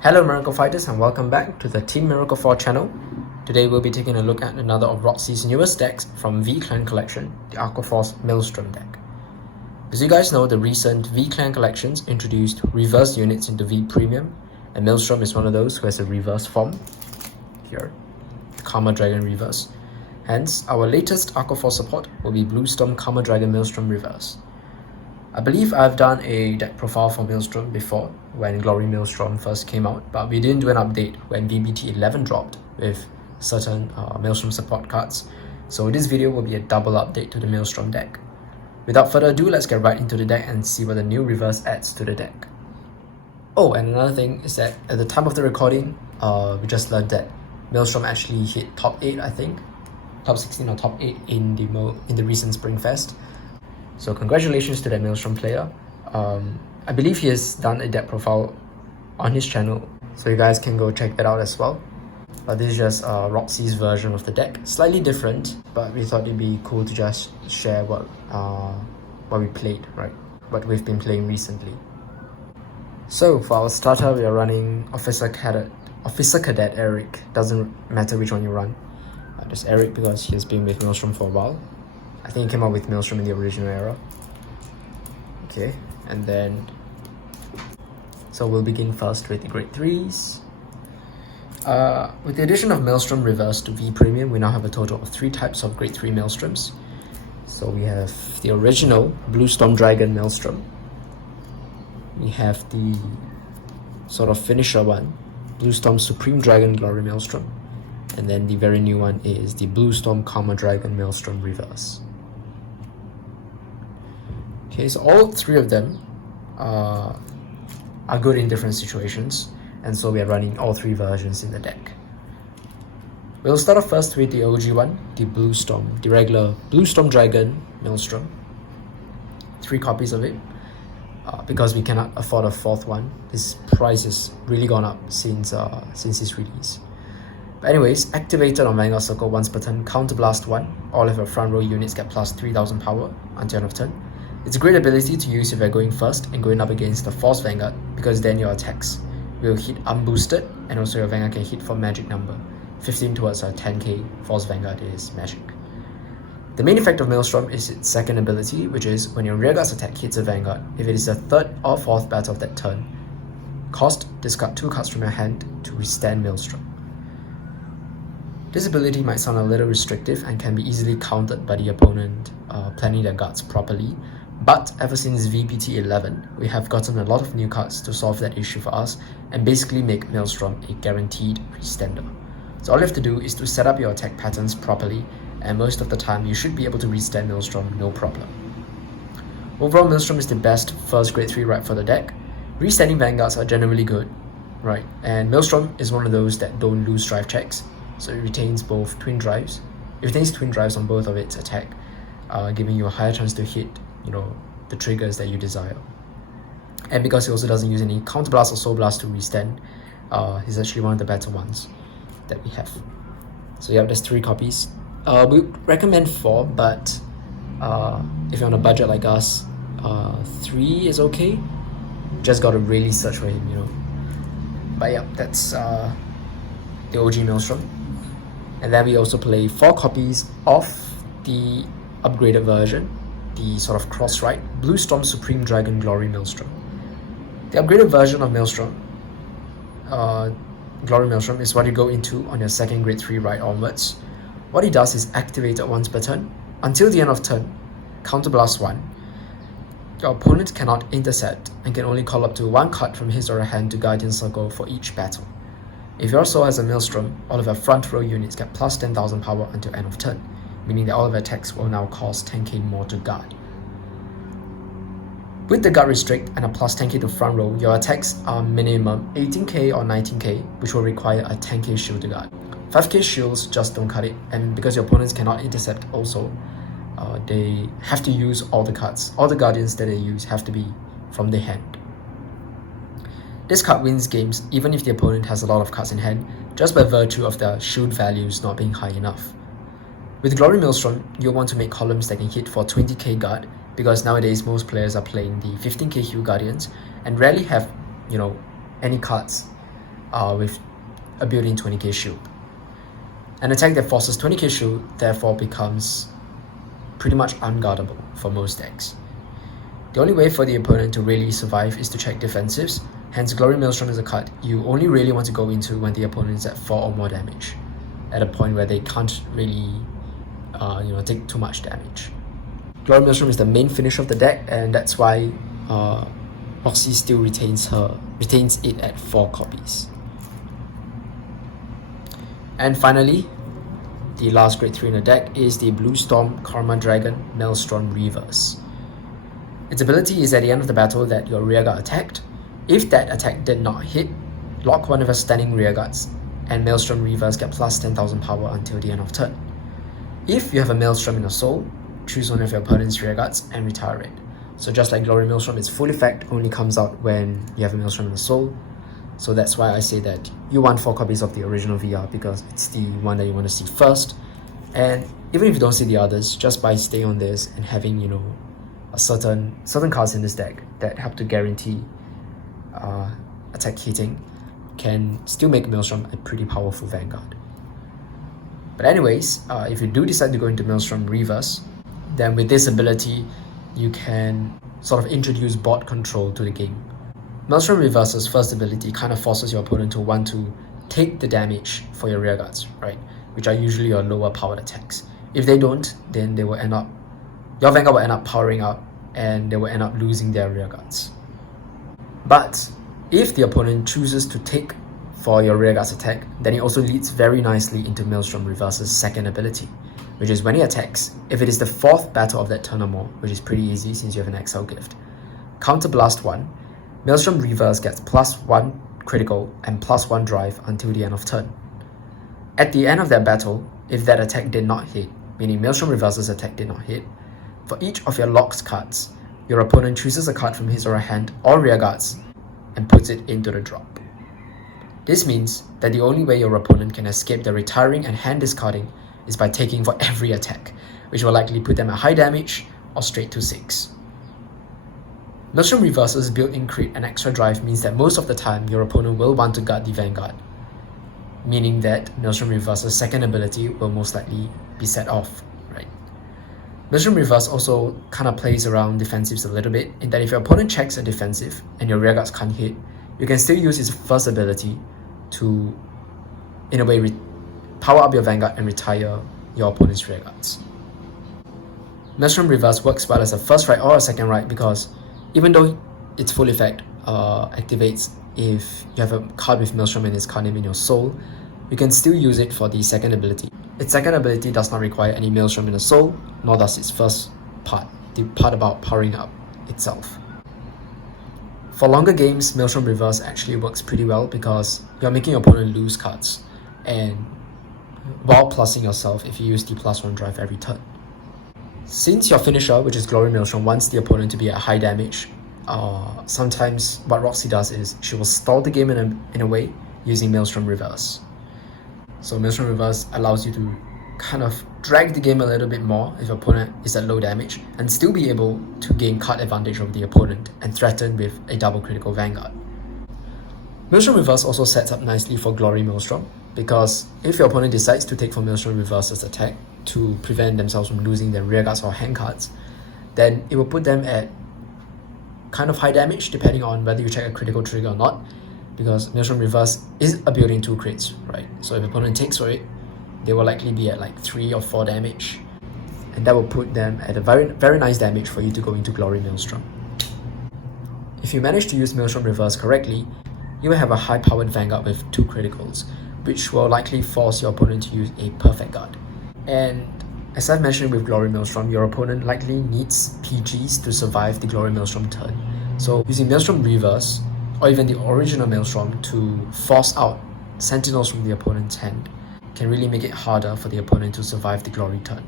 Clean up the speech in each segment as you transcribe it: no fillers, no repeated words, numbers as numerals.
Hello Miracle Fighters and welcome back to the Team Miracle 4 channel. Today we'll be taking a look at another of Roxy's newest decks from V-Clan collection, the Aqua Force Maelstrom deck. As you guys know, the recent V-Clan collections introduced reverse units into V Premium, and Maelstrom is one of those who has a reverse form. Here, the Karma Dragon Reverse. Hence, our latest Aqua Force support will be Blue Storm Karma Dragon Maelstrom Reverse. I believe I've done a deck profile for Maelstrom before, when Glory Maelstrom first came out, but we didn't do an update when VBT 11 dropped with certain Maelstrom support cards. So this video will be a double update to the Maelstrom deck. Without further ado, let's get right into the deck and see what the new reverse adds to the deck. Oh, and another thing is that at the time of the recording, we just learned that Maelstrom actually hit top 8, I think. Top 16 or top 8 in the recent Spring Fest. So congratulations to that Maelstrom player. I believe he has done a deck profile on his channel, so you guys can go check that out as well. But this is just Roxy's version of the deck. Slightly different, but we thought it'd be cool to just share what we played, right? What we've been playing recently. So for our starter, we are running Officer Cadet Eric. Doesn't matter which one you run. Just Eric because he has been with Maelstrom for a while. I think he came out with Maelstrom in the original era. Okay, and then so we'll begin first with the grade 3s. With the addition of Maelstrom Reverse to V Premium, we now have a total of 3 types of grade 3 Maelstroms. So we have the original Blue Storm Dragon Maelstrom. We have the sort of finisher one, Blue Storm Supreme Dragon Glory Maelstrom. And then the very new one is the Blue Storm Karma Dragon Maelstrom Reverse. Okay, so all 3 of them are good in different situations, and so we are running all 3 versions in the deck. We'll start off first with the OG one, the Blue Storm, the regular Blue Storm Dragon Maelstrom. 3 copies of it, because we cannot afford a 4th one. This price has really gone up since its release. But anyways, activated on Vanguard Circle once per turn, Counterblast 1. All of your front row units get plus 3000 power until end of turn. It's a great ability to use if you're going first and going up against the Force Vanguard, because then your attacks will hit unboosted, and also your Vanguard can hit for magic number. 15 towards a 10k Force Vanguard is magic. The main effect of Maelstrom is its second ability, which is when your rearguard's attack hits a Vanguard, if it is the 3rd or 4th battle of that turn, discard 2 cards from your hand to restand Maelstrom. This ability might sound a little restrictive and can be easily countered by the opponent planning their guards properly, but ever since VBT 11, we have gotten a lot of new cards to solve that issue for us and basically make Maelstrom a guaranteed restander. So all you have to do is to set up your attack patterns properly, and most of the time you should be able to restand Maelstrom no problem. Overall, Maelstrom is the best first grade 3 ride for the deck. Restanding Vanguards are generally good, right? And Maelstrom is one of those that don't lose drive checks. So it retains both twin drives. It retains twin drives on both of its attack, giving you a higher chance to hit, the triggers that you desire. And because it also doesn't use any Counterblast or Soul Blast to restand, it's actually one of the better ones that we have. So yeah, there's 3 copies. We recommend 4, but if you're on a budget like us, 3 is okay. Just gotta really search for him, But yeah, that's the OG Maelstrom. And then we also play 4 copies of the upgraded version, the sort of cross-ride Blue Storm Supreme Dragon Glory Maelstrom. The upgraded version of Maelstrom, Glory Maelstrom, is what you go into on your 2nd grade 3 ride onwards. What he does is activate it once per turn. Until the end of turn, Counterblast 1. Your opponent cannot intercept and can only call up to 1 card from his or her hand to Guardian Circle for each battle. If you also has a Maelstrom, all of your front row units get plus 10,000 power until end of turn, meaning that all of your attacks will now cost 10k more to guard. With the guard restrict and a plus 10k to front row, your attacks are minimum 18k or 19k, which will require a 10k shield to guard. 5k shields just don't cut it, and because your opponents cannot intercept also, they have to use all the cards. All the guardians that they use have to be from their hand. This card wins games even if the opponent has a lot of cards in hand, just by virtue of their shield values not being high enough. With Glory Maelstrom, you'll want to make columns that can hit for 20k guard, because nowadays most players are playing the 15k heal guardians and rarely have, any cards with a built-in 20k shield. An attack that forces 20k shield therefore becomes pretty much unguardable for most decks. The only way for the opponent to really survive is to check defensives, hence Glory Maelstrom is a card you only really want to go into when the opponent is at 4 or more damage, at a point where they can't really take too much damage. Glory Maelstrom is the main finish of the deck, and that's why Roxy still retains it at 4 copies. And finally, the last grade 3 in the deck is the Blue Storm Karma Dragon Maelstrom Reverse. Its ability is at the end of the battle that your rearguard attacked. If that attack did not hit, lock one of your standing rearguards, and Maelstrom Reverse get plus 10,000 power until the end of turn. If you have a Maelstrom in your soul, choose one of your opponent's rearguards and retire it. So just like Glory Maelstrom, its full effect only comes out when you have a Maelstrom in the soul. So that's why I say that you want 4 copies of the original VR, because it's the one that you want to see first. And even if you don't see the others, just by staying on this and having, a certain cards in this deck that help to guarantee attack hitting, can still make Maelstrom a pretty powerful Vanguard. But anyways, if you do decide to go into Maelstrom Reverse, then with this ability, you can sort of introduce board control to the game. Maelstrom Reverse's first ability kind of forces your opponent to want to take the damage for your rearguards, right? Which are usually your lower powered attacks. If they don't, then your Vanguard will end up powering up and they will end up losing their rearguards. But if the opponent chooses to take for your rearguards attack, then it also leads very nicely into Maelstrom Reverse's second ability, which is when he attacks, if it is the 4th battle of that turn or more, which is pretty easy since you have an Exile gift, Counterblast 1, Maelstrom Reverse gets +1 critical and +1 drive until the end of turn. At the end of that battle, if that attack did not hit, meaning Maelstrom Reverse's attack did not hit, for each of your locked cards, your opponent chooses a card from his or her hand or rearguards and puts it into the drop. This means that the only way your opponent can escape the retiring and hand discarding is by taking for every attack, which will likely put them at high damage or straight to 6. Maelstrom Reverse's built-in crit and extra drive means that most of the time your opponent will want to guard the Vanguard, meaning that Maelstrom Reverse's second ability will most likely be set off, right? Maelstrom Reverse also kind of plays around defensives a little bit, in that if your opponent checks a defensive and your rearguards can't hit, you can still use his first ability to, in a way, power up your Vanguard and retire your opponent's rearguards. Maelstrom Reverse works well as a first right or a second right, because even though its full effect activates if you have a card with Maelstrom and its card name in your soul, you can still use it for the second ability. Its second ability does not require any Maelstrom in the soul, nor does its first part, the part about powering up itself. For longer games, Maelstrom Reverse actually works pretty well because you're making your opponent lose cards, and while plussing yourself if you use the +1 drive every turn. Since your finisher, which is Glory Maelstrom, wants the opponent to be at high damage, sometimes what Roxy does is she will stall the game in a way using Maelstrom Reverse. So Maelstrom Reverse allows you to kind of drag the game a little bit more if your opponent is at low damage, and still be able to gain card advantage over the opponent and threaten with a double critical Vanguard. Maelstrom Reverse also sets up nicely for Glory Maelstrom, because if your opponent decides to take for Maelstrom Reverse's attack to prevent themselves from losing their rearguards or hand cards, then it will put them at kind of high damage depending on whether you check a critical trigger or not, because Maelstrom Reverse is a built-in 2 crits, right? So if the opponent takes for it, they will likely be at like 3 or 4 damage, and that will put them at a very nice damage for you to go into Glory Maelstrom. If you manage to use Maelstrom Reverse correctly, you will have a high-powered Vanguard with 2 criticals, which will likely force your opponent to use a perfect guard. And as I've mentioned with Glory Maelstrom, your opponent likely needs PGs to survive the Glory Maelstrom turn. So using Maelstrom Reverse, or even the original Maelstrom, to force out Sentinels from the opponent's hand can really make it harder for the opponent to survive the Glory turn.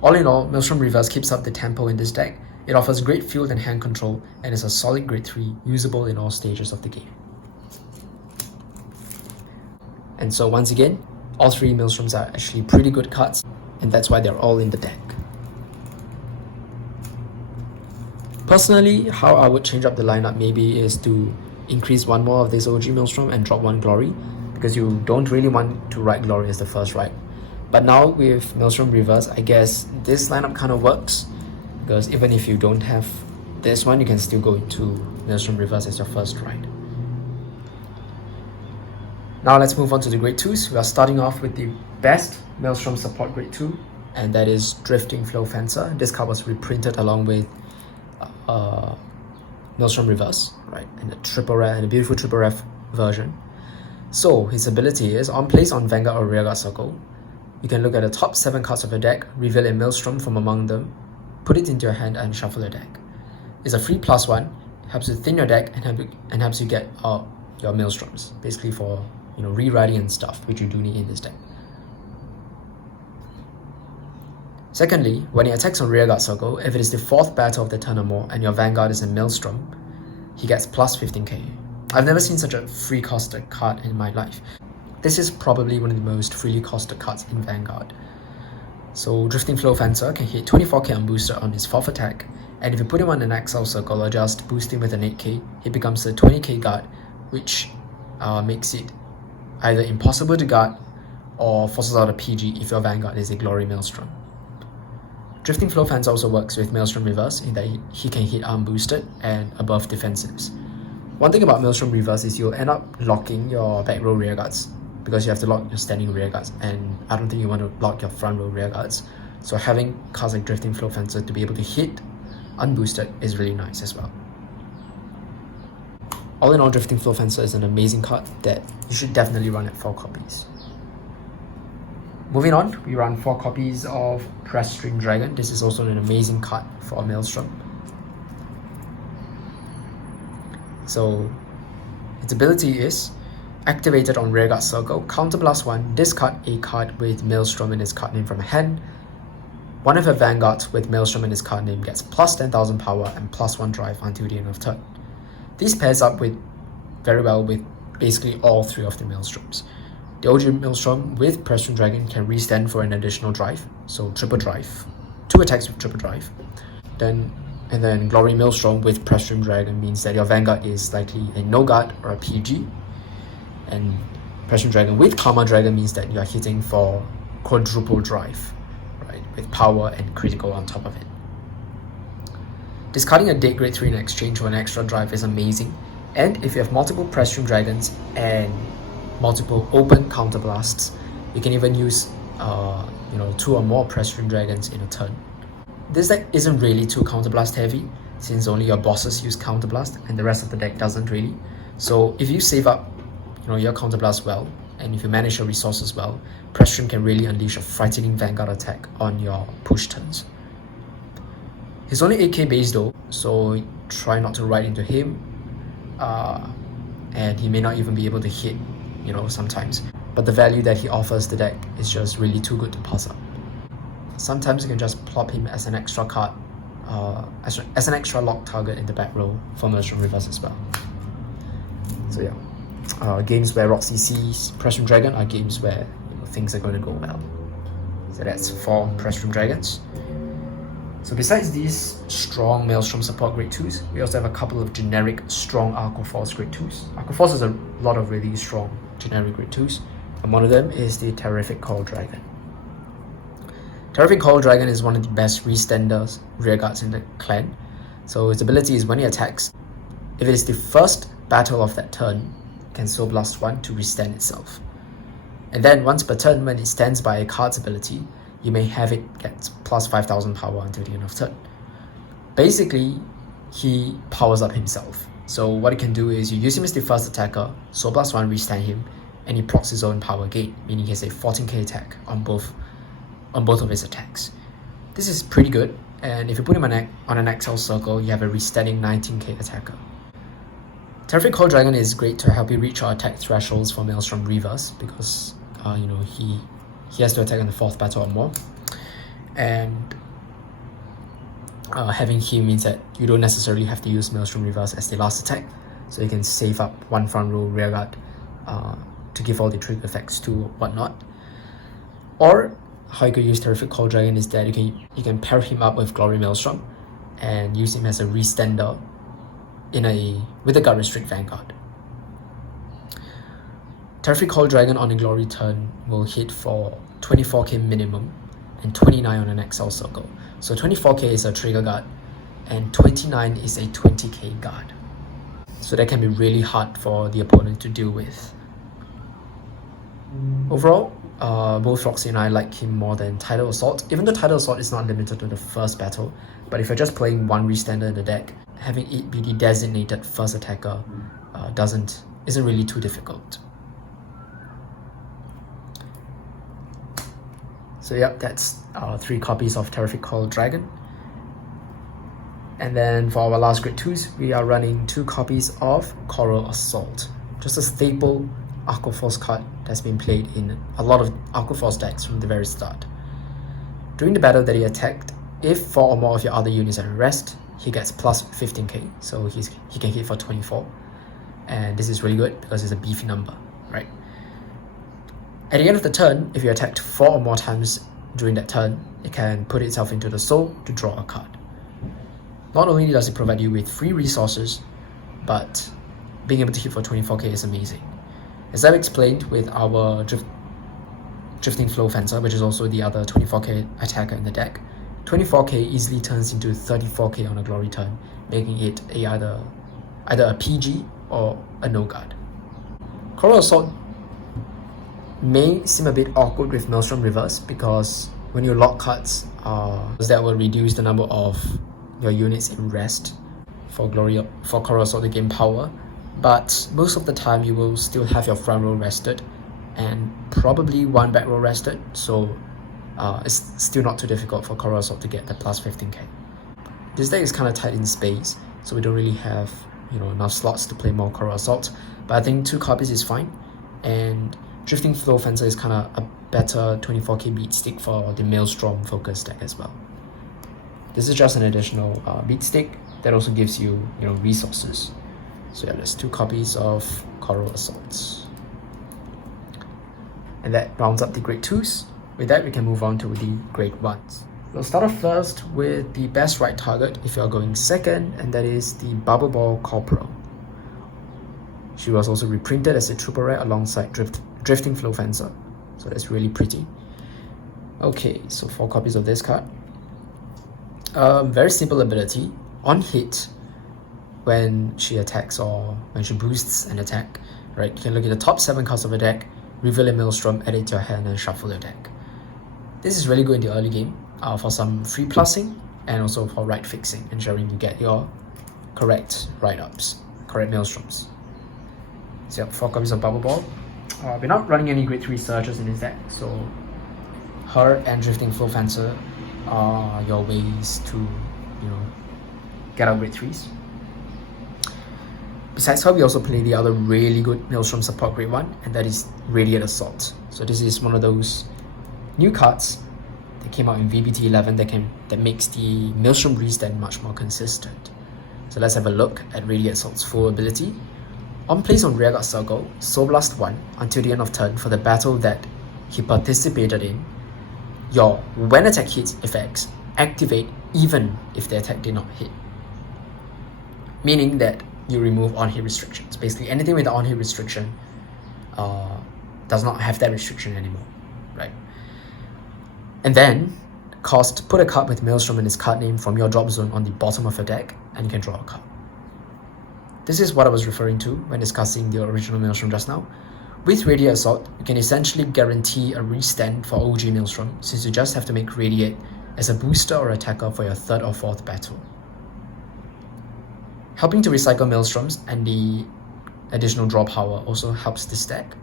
All in all, Maelstrom Reverse keeps up the tempo in this deck. It offers great field and hand control, and is a solid grade 3, usable in all stages of the game. And so once again, all 3 Maelstroms are actually pretty good cards, and that's why they're all in the deck. Personally, how I would change up the lineup maybe is to increase one more of this OG Maelstrom and drop one Glory, because you don't really want to ride Glory as the first ride. But now with Maelstrom Reverse, I guess this lineup kind of works, because even if you don't have this one, you can still go into Maelstrom Reverse as your first ride. Now let's move on to the grade 2s. We are starting off with the best Maelstrom support grade 2, and that is Drifting Flow Fencer. This card was reprinted along with Maelstrom Reverse, right, and a beautiful triple ref version. So his ability is, on place on Vanguard or Rearguard Circle, you can look at the top 7 cards of your deck, reveal a Maelstrom from among them, put it into your hand and shuffle your deck. It's a free +1, helps you thin your deck and helps you get out your Maelstroms, basically for rewriting and stuff, which you do need in this deck. Secondly, when he attacks on Rearguard Circle, if it is the 4th battle of the turn or more and your Vanguard is a Maelstrom, he gets plus 15k. I've never seen such a free costed card in my life. This is probably one of the most freely costed cards in Vanguard. So Drifting Flow Fencer can hit 24k unboosted on his 4th attack, and if you put him on an Exile Circle or just boost him with an 8k, he becomes a 20k guard, which makes it either impossible to guard or forces out a PG if your Vanguard is a Glory Maelstrom. Drifting Flow Fencer also works with Maelstrom Reverse in that he can hit unboosted and above defensives. One thing about Maelstrom Reverse is you'll end up locking your back row rearguards, because you have to lock your standing rearguards, and I don't think you want to lock your front row rearguards. So having cards like Drifting Flow Fencer to be able to hit unboosted is really nice as well. All in all, Drifting Flow Fencer is an amazing card that you should definitely run at 4 copies. Moving on, we run 4 copies of Press String Dragon. This is also an amazing card for a Maelstrom. So its ability is, activated on Rearguard Circle, counterblast 1, discard a card with Maelstrom in its card name from hand. One of your Vanguards with Maelstrom in its card name gets plus 10,000 power and plus 1 drive until the end of turn. These pairs up very well with basically all 3 of the Maelstroms. The OG Maelstrom with Press String Dragon can restand for an additional drive, so triple drive, 2 attacks with triple drive. And then Glory Maelstrom with Press String Dragon means that your Vanguard is likely a no guard or a PG, and Press String Dragon with Karma Dragon means that you are hitting for quadruple drive, right, with power and critical on top of it. Discarding a dead grade 3 in exchange for an extra drive is amazing, and if you have multiple Press String Dragons and multiple open counterblasts, you can even use 2 or more Press String Dragons in a turn. This deck isn't really too counterblast heavy, since only your bosses use counterblast and the rest of the deck doesn't really. So if you save up your counterblast well, and if you manage your resources well, Press String can really unleash a frightening Vanguard attack on your push turns. He's only 8k base though, so try not to ride into him, and he may not even be able to hit, sometimes. But the value that he offers the deck is just really too good to pass up. Sometimes you can just plop him as an extra card, as an extra lock target in the back row for Maelstrom Reverse as well. So yeah, games where Roxy sees Press String Dragon are games where things are going to go well. So that's 4 Press String Dragons. So besides these strong Maelstrom support grade 2s, we also have a couple of generic strong Aqua Force grade 2s. Aqua Force has a lot of really strong generic grade 2s, and one of them is the Terrific Coil Dragon. Terrific Coil Dragon is one of the best restanders rearguards in the clan. So its ability is, when he attacks, if it is the 1st battle of that turn, it can Soul Blast 1 to restand itself. And then once per turn, when it stands by a card's ability, you may have it get plus 5,000 power until the end of turn. Basically, he powers up himself. So what he can do is, you use him as the 1st attacker, Soul Blast 1 restand him, and he procs his own power gain, meaning he has a 14k attack on both of his attacks. This is pretty good, and if you put him on an Exile Circle, you have a restanding 19k attacker. Terrific Coil Dragon is great to help you reach your attack thresholds for Maelstrom Reverse, because he has to attack in the 4th battle or more, and having him means that you don't necessarily have to use Maelstrom Reverse as the last attack, so you can save up 1 front row rearguard to give all the trigger effects to whatnot. Or how you could use Terrific Coil Dragon is that you can pair him up with Glory Maelstrom and use him as a restander with a guard restrict Vanguard. Terrific Coil Dragon on a glory turn will hit for 24k minimum and 29 on an XL circle. So 24k is a trigger guard and 29 is a 20k guard. So that can be really hard for the opponent to deal with. Overall, both Roxy and I like him more than Tidal Assault, even though Tidal Assault is not limited to the first battle. But if you're just playing one restander in the deck, having it be the designated first attacker isn't really too difficult. So yeah, that's 3 copies of Terrific Coil Dragon. And then for our last grade 2s, we are running 2 copies of Coral Assault. Just a staple Aqua Force card that's been played in a lot of Aqua Force decks from the very start. During the battle that he attacked, if 4 or more of your other units are at rest, he gets plus 15k, so he can hit for 24. And this is really good because it's a beefy number, right? At the end of the turn, if you attacked 4 or more times during that turn, it can put itself into the soul to draw a card. Not only does it provide you with free resources, but being able to hit for 24k is amazing. As I've explained with our Drifting Flow Fencer, which is also the other 24k attacker in the deck, 24k easily turns into 34k on a glory turn, making it either a PG or a no guard. Coral Assault may seem a bit awkward with Maelstrom Reverse because when you lock cards, that will reduce the number of your units in rest for Coral Assault to gain power, but most of the time you will still have your front row rested and probably 1 back row rested, so it's still not too difficult for Coral Assault to get the plus 15k. This deck is kind of tight in space, so we don't really have enough slots to play more Coral Assault, but I think 2 copies is fine, and Drifting Flow Fencer is kind of a better 24k beat stick for the Maelstrom focus deck as well. This is just an additional beat stick that also gives you resources. So yeah, there's 2 copies of Coral Assault. And that rounds up the grade 2s. With that, we can move on to the grade 1s. We'll start off first with the best right target if you're going second, and that is the Bubble Ball Corporal. She was also reprinted as a triple rare alongside Drifting Flow Fencer, so that's really pretty. Okay, so 4 copies of this card. Very simple ability. On hit, when she attacks or when she boosts an attack, right, you can look at the top 7 cards of a deck, reveal a Maelstrom, add it to your hand, and shuffle your deck. This is really good in the early game for some free plussing and also for right fixing, ensuring you get your correct write-ups, correct Maelstroms. So yeah, 4 copies of Bubble Ball. We're not running any grade 3 searches in this deck, so her and Drifting Flow Fencer are your ways to get out grade 3s. Besides her, we also play the other really good Maelstrom support grade 1, and that is Radiant Assault. So this is one of those new cards that came out in VBT 11 that makes the Maelstrom restand much more consistent. So let's have a look at Radiant Assault's full ability. On place on Rearguard Circle, Soul Blast 1 until the end of turn for the battle that he participated in. Your when attack hits effects activate even if the attack did not hit. Meaning that you remove on-hit restrictions. Basically anything with the on-hit restriction does not have that restriction anymore, right? And then put a card with Maelstrom in its card name from your drop zone on the bottom of your deck, and you can draw a card. This is what I was referring to when discussing the original Maelstrom just now. With Radiant Assault, you can essentially guarantee a restand for OG Maelstrom, since you just have to make Radiate as a booster or attacker for your 3rd or 4th battle. Helping to recycle Maelstroms and the additional draw power also helps this deck.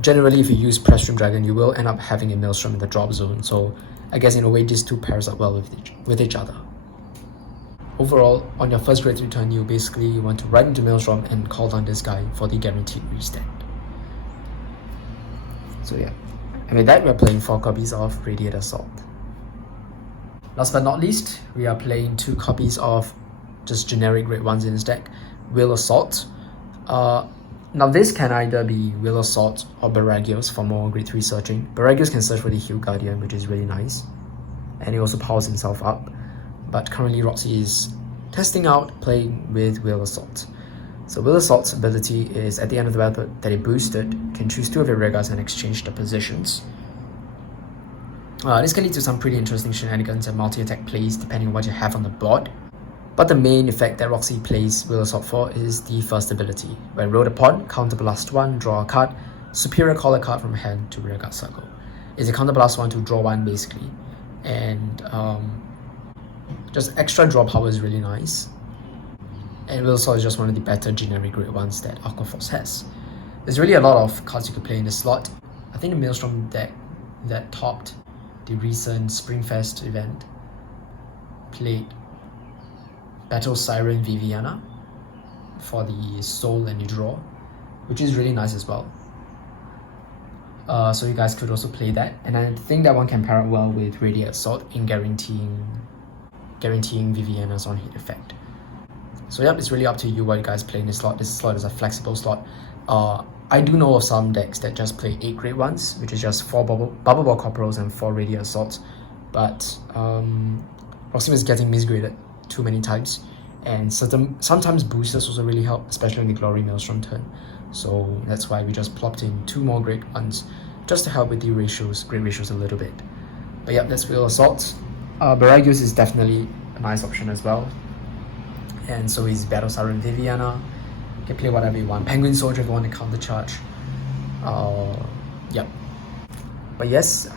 Generally, if you use Press Stream Dragon, you will end up having a Maelstrom in the drop zone, so I guess in a way these 2 pairs up well with each other. Overall, on your first grade 3 turn, you basically want to ride into Maelstrom and call down this guy for the guaranteed restand. So yeah, and with that, we're playing 4 copies of Radiant Assault. Last but not least, we are playing 2 copies of just generic grade 1s in this deck, Will Assault. Now this can either be Will Assault or Baragios for more grade 3 searching. Baragios can search for the Heal Guardian, which is really nice, and he also powers himself up. But currently Roxy is testing out playing with Will Assault. So Will Assault's ability is at the end of the battle that it boosted, can choose 2 of your rearguards and exchange the positions. This can lead to some pretty interesting shenanigans and multi-attack plays depending on what you have on the board. But the main effect that Roxy plays Will Assault for is the first ability. When rolled upon, counterblast 1, draw a card, superior call a card from hand to rearguard circle. It's a counterblast 1 to draw 1 basically. And just extra draw power is really nice. And Will Assault is just one of the better generic grade ones that Aqua Force has. There's really a lot of cards you could play in this slot. I think the Maelstrom deck that topped the recent Springfest event played Battle Siren Viviana for the Soul and the Draw, which is really nice as well. So you guys could also play that, and I think that one can pair up well with Radiant Assault in guaranteeing Viviana's on-hit effect. So yep, it's really up to you what you guys play in this slot. This slot is a flexible slot. I do know of some decks that just play 8 grade ones, which is just 4 Bubble Ball Corporals and 4 Radiant Assaults, but Roxy is getting misgraded too many times, and sometimes boosters also really help, especially on the Glory Maelstrom turn. So that's why we just plopped in 2 more grade ones just to help with the grade ratios a little bit. But yeah, that's Will Assault. Baragius is definitely a nice option as well, and so is Battle Siren Viviana. You can play whatever you want. Penguin Soldier if you want to counter charge. Yep. But yes,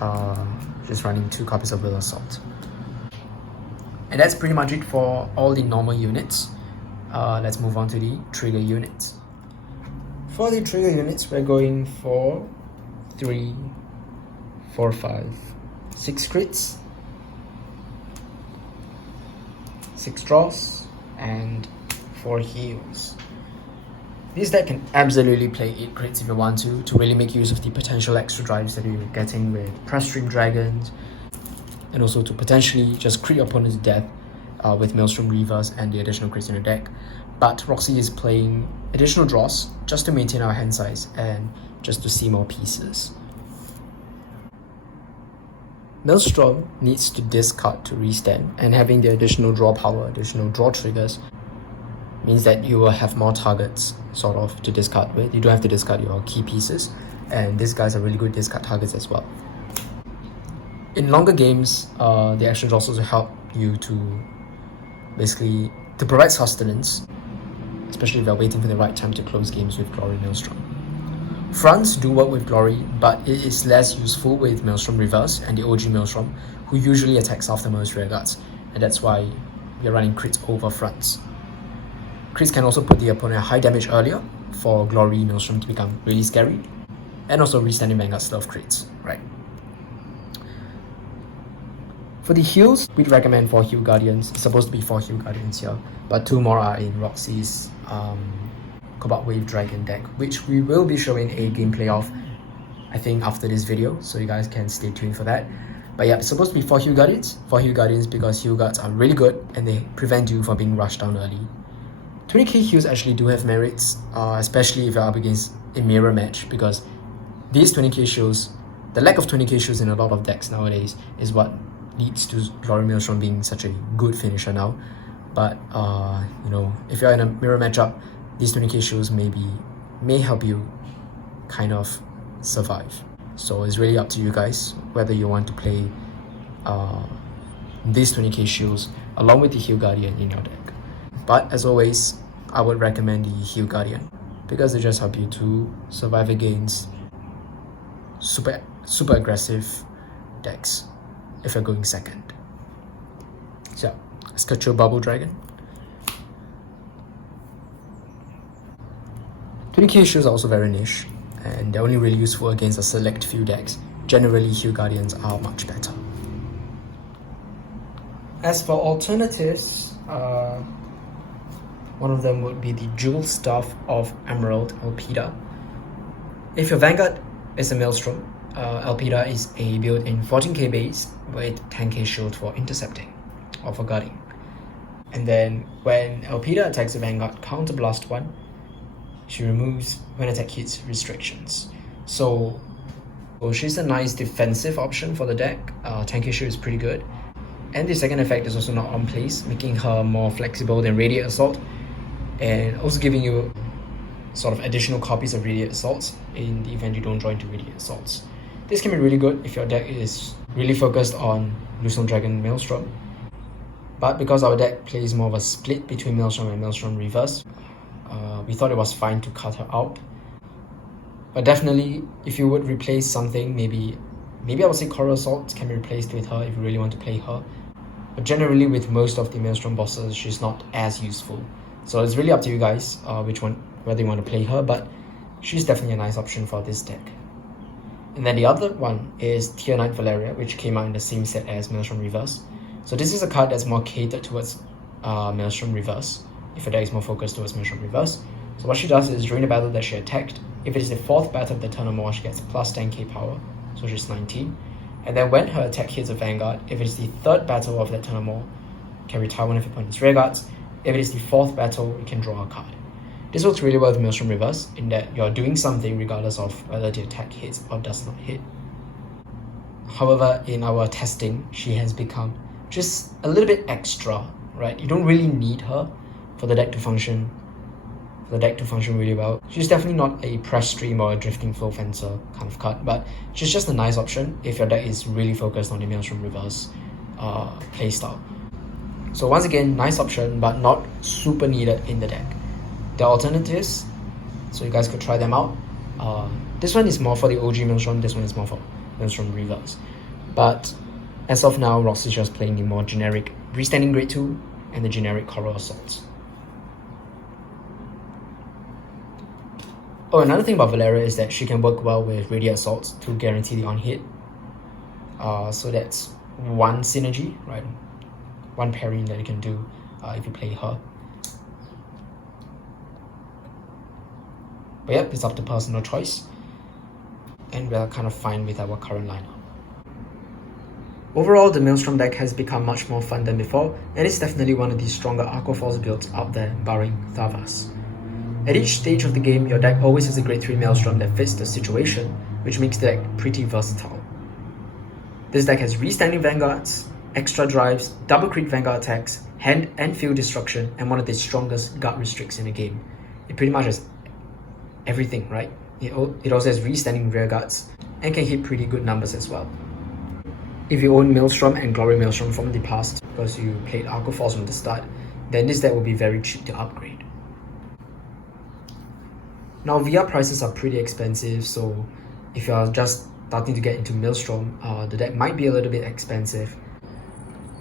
just running 2 copies of Will Assault. And that's pretty much it for all the normal units. Let's move on to the trigger units. For the trigger units, we're going for 3, 4, 5, 6 crits, 6 draws, and 4 heals. This deck can absolutely play 8 crits if you want to really make use of the potential extra drives that you're getting with Press Stream Dragons, and also to potentially just crit your opponent's death with Maelstrom Reverse and the additional crits in your deck. But Roxy is playing additional draws just to maintain our hand size and just to see more pieces. Maelstrom needs to discard to restand, and having the additional draw power, additional draw triggers, means that you will have more targets sort of to discard with. You don't have to discard your key pieces, and these guys are really good discard targets as well. In longer games, the extra draws also help you to basically to provide sustenance, especially if you're waiting for the right time to close games with Glory Maelstrom. Fronts do work with Glory, but it is less useful with Maelstrom Reverse and the OG Maelstrom, who usually attacks after most rearguards, and that's why we are running crits over fronts. Crits can also put the opponent at high damage earlier for Glory Maelstrom to become really scary, and also restanding Vanguard stealth crits, right? For the heals, we'd recommend 4 Heal Guardians. It's supposed to be 4 Heal Guardians here, but 2 more are in Roxy's Cobalt Wave Dragon deck, which we will be showing a gameplay of, I think, after this video, so you guys can stay tuned for that. But yeah, it's supposed to be 4 Heal Guardians. 4 Heal Guardians because Heal Guards are really good and they prevent you from being rushed down early. 20k heals actually do have merits, especially if you're up against a mirror match, because these 20k shields, the lack of 20k shields in a lot of decks nowadays is what leads to Glory Maelstrom being such a good finisher now. But you know, if you're in a mirror matchup, these 20k shields may help you kind of survive. So it's really up to you guys whether you want to play these 20k shields along with the Heal Guardian in your deck. But as always, I would recommend the Heal Guardian because they just help you to survive against super aggressive decks if you're going second. So let's cut your Bubble Dragon. 20k shields are also very niche, and they're only really useful against a select few decks. Generally, Heal Guardians are much better. As for alternatives, one of them would be the Jewel Staff of Emerald Elpida. If your Vanguard is a Maelstrom, Elpida is a build in 14k base with 10k shield for intercepting or for guarding. And then when Elpida attacks the Vanguard, counterblast 1, she removes when attack hits restrictions. So she's a nice defensive option for the deck. 10k shield is pretty good. And the second effect is also not on place, making her more flexible than Radiant Assault, and also giving you sort of additional copies of Radiant Assaults in the event you don't draw into Radiant Assaults. This can be really good if your deck is really focused on Bluestone Dragon Maelstrom. But because our deck plays more of a split between Maelstrom and Maelstrom Reverse, we thought it was fine to cut her out. But definitely, if you would replace something, maybe I would say Coral Assault can be replaced with her if you really want to play her. But generally, with most of the Maelstrom bosses, she's not as useful. So it's really up to you guys whether you want to play her, but she's definitely a nice option for this deck. And then the other one is Tier 9 Valeria, which came out in the same set as Maelstrom Reverse. So this is a card that's more catered towards Maelstrom Reverse, if your deck is more focused towards Maelstrom Reverse. So what she does is, during the battle that she attacked, if it is the 4th battle of the turn or more, she gets plus 10k power, so she's 19. And then when her attack hits a Vanguard, if it is the 3rd battle of that turn or more, you can retire one of your opponent's rear guards. If it is the 4th battle, you can draw a card. This works really well with Maelstrom Reverse, in that you're doing something regardless of whether the attack hits or does not hit. However, in our testing, she has become just a little bit extra, right? You don't really need her for the deck to function really well. She's definitely not a press stream or a drifting flow fencer kind of card, but she's just a nice option if your deck is really focused on the Maelstrom Reverse playstyle. So once again, nice option, but not super needed in the deck. There are alternatives, so you guys could try them out. This one is more for the OG Maelstrom, this one is more for Maelstrom Reverse. But as of now, Roxy is just playing the more generic restanding grade 2 and the generic Coral Assaults. Oh, another thing about Valeria is that she can work well with Radiant Assaults to guarantee the on-hit. So that's one synergy, right? One pairing that you can do if you play her. But yep, it's up to personal choice. And we're kind of fine with our current lineup. Overall, the Maelstrom deck has become much more fun than before, and it's definitely one of the stronger Aqua Force builds out there, barring Thavas. At each stage of the game, your deck always has a grade 3 Maelstrom that fits the situation, which makes the deck pretty versatile. This deck has restanding Vanguards, extra drives, double crit Vanguard attacks, hand and field destruction, and one of the strongest guard restricts in the game. It pretty much has everything, right? It also has restanding rear guards, and can hit pretty good numbers as well. If you own Maelstrom and Glory Maelstrom from the past, because you played Aqua Force from the start, then this deck will be very cheap to upgrade. Now, VR prices are pretty expensive, so if you're just starting to get into Maelstrom, the deck might be a little bit expensive.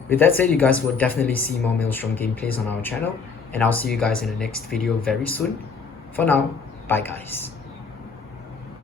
With that said, you guys will definitely see more Maelstrom gameplays on our channel, and I'll see you guys in the next video very soon. For now, bye guys.